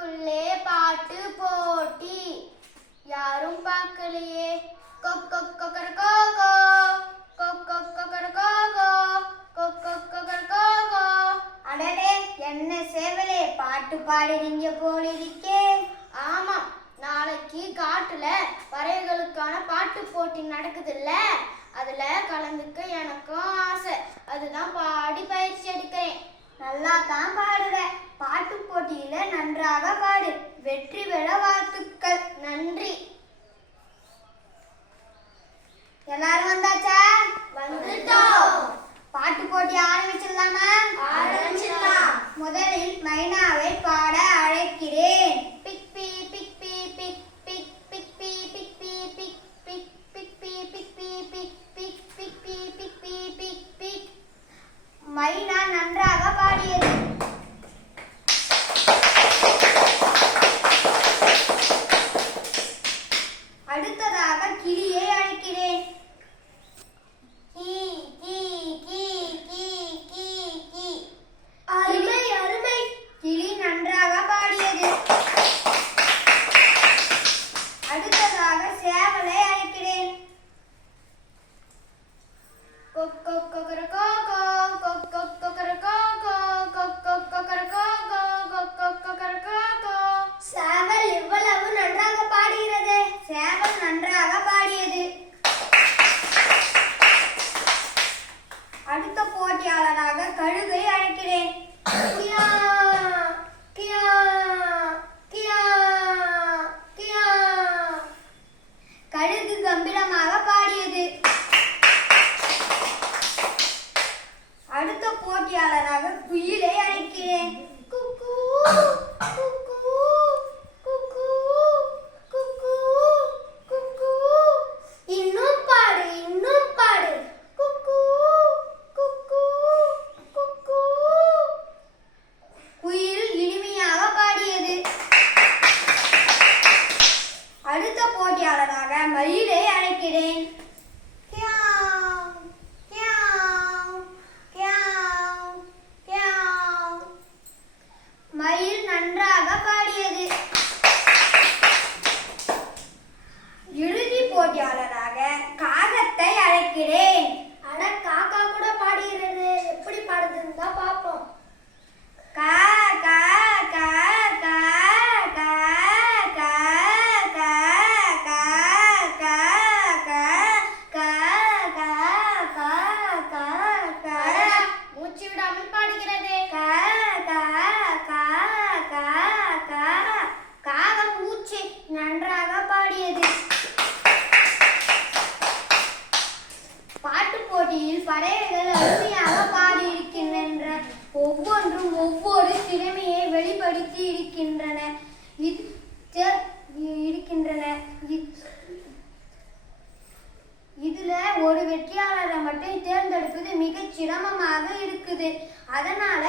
காட்டுக்குள்ளே பாட்டு போட்டி யாரும் பார்க்கலையே. கொக்கொக்கொக்கரகோகோ கொக்கொக்கொக்கரகோகோ கொக்கொக்கொக்கரகோகோ. அடடே, என்ன சேவலே பாட்டு பாடுறீங்க போலிருக்கே. ஆமாம், நாளைக்கு காட்டுல பறவைகளுக்கான பாட்டு போட்டி நடக்குதுல்ல, அதுல கலந்துக்க எனக்கும் ஆசை. அதுதான் பாடி பயிற்சி எடுக்கிறேன். நல்லா தான் பாடுற. பாட்டு போட்டியில நன்றாக பாடு. வெற்றி பெற வாழ்த்துக்கள். நன்றி. எல்லாரும் வந்தாச்சா? வந்துட்டோம். பாட்டு போட்டி ஆரம்பிச்சிடலாமா? ஆரம்பிச்சிடலாம். முதலில் மைனாவை பாட அழைக்கிறேன். பிக் பி பிக் பி பிக் பிக் பிக் பி பிக் பி பிக் பிக் பிக் பி பிக் பி பிக் பிக் பிக் பி பிக் பி பிக் பிக். மைனா நன்றாக பாடியது. அடுத்ததாக கிளியை அழைக்கிறேன். கீ கீ கீ கீ கீ கீ. அருமை அருமை. கிளி நன்றாக பாடியது. அடுத்ததாக சேவலை அழைக்கிறேன். கொக்கொக்கொக்கரகோகோ கொக்கொக்கொக்கரகோகோ கொக்கொக்கொக்கரகோகோ கொக்கொக்கொக்கரகோகோ. சேவல் எவ்வளவு நன்றாக பாடுகிறது. சேவல் நன்றாக பாடியது. அடுத்த போட்டியாளராக கழுகை அழைக்கிறேன். கியா கியா கியா கியா. கழுகு கம்பீரமாக பாடியது. அடுத்த போட்டியாளராக குயிலை அழைக்கிறேன். குக்கூ குக்கூ குக்கூ குக்கூ குக்கூ. இன்னும் பாடு, இன்னும் பாடு. குக்கூ குக்கூ குக்கூ. குயில் இனிமையாக பாடியது. அடுத்த போட்டியாளராக மயிலை அழைக்கிறேன். மயில் நன்றாக பாடியது. இறுதி போட்டியாளராக காகத்தை அழைக்கிறேன். அட, காக்கா கூட பாடுகிறது. எப்படி பாடுதுன்னு தான் பார்ப்போம். கா கா கா கா கா கா கா கா கா கா கா கா கா கா. மூச்சு விடாமல் பாடுகிறது. கா கா கா கா கா. காகம் மூச்சு நன்றாக பாடியது. பாட்டு போட்டியில் பறவைகள் அருமையாக பாடியிருக்கின்றன. ஒவ்வொன்றும் ஒவ்வொரு திறமையை வெளிப்படுத்தி இருக்கின்றன. இதுல ஒரு வெற்றியாளரை மட்டும் தேர்ந்தெடுப்பது மிக சிரமமாக இருக்குது. அதனால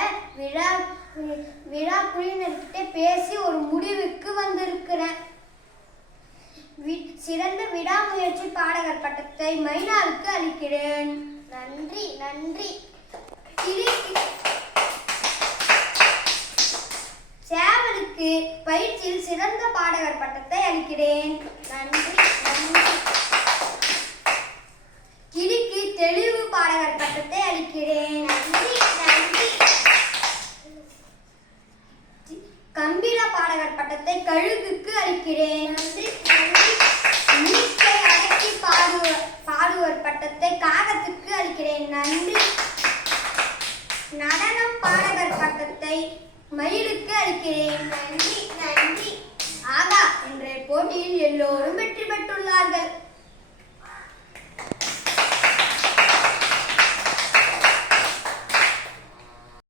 விழா குழுவினர்கிட்ட பேசி ஒரு முடிவுக்கு வந்திருக்கிறேன். சிறந்த விடாமுயற்சி பாடகர் பட்டத்தை மைனாவுக்கு அளிக்கிறேன். நன்றி நன்றி. சேவலுக்கு பயிற்சியில் சிறந்த பாடகர் பட்டத்தை அளிக்கிறேன். நன்றி நன்றி. கிளிக்கு தெளிவு பாடகர் பட்டத்தை அளிக்கிறேன். நன்றி நன்றி. கம்பீர பாடகர் பட்டத்தை கழுகுக்கு அளிக்கிறேன். நன்றி நன்றி. நீட்டை அடக்கி பாடுவர் பட்டத்தை காகத்துக்கு அளிக்கிறேன். நன்றி. நடனம் பாடகர் பட்டத்தை மயிலுக்கு அளிக்கிறேன். நன்றி நன்றி. ஆகா, இன்றைய போட்டியில் எல்லோரும் வெற்றி பெற்றோம்.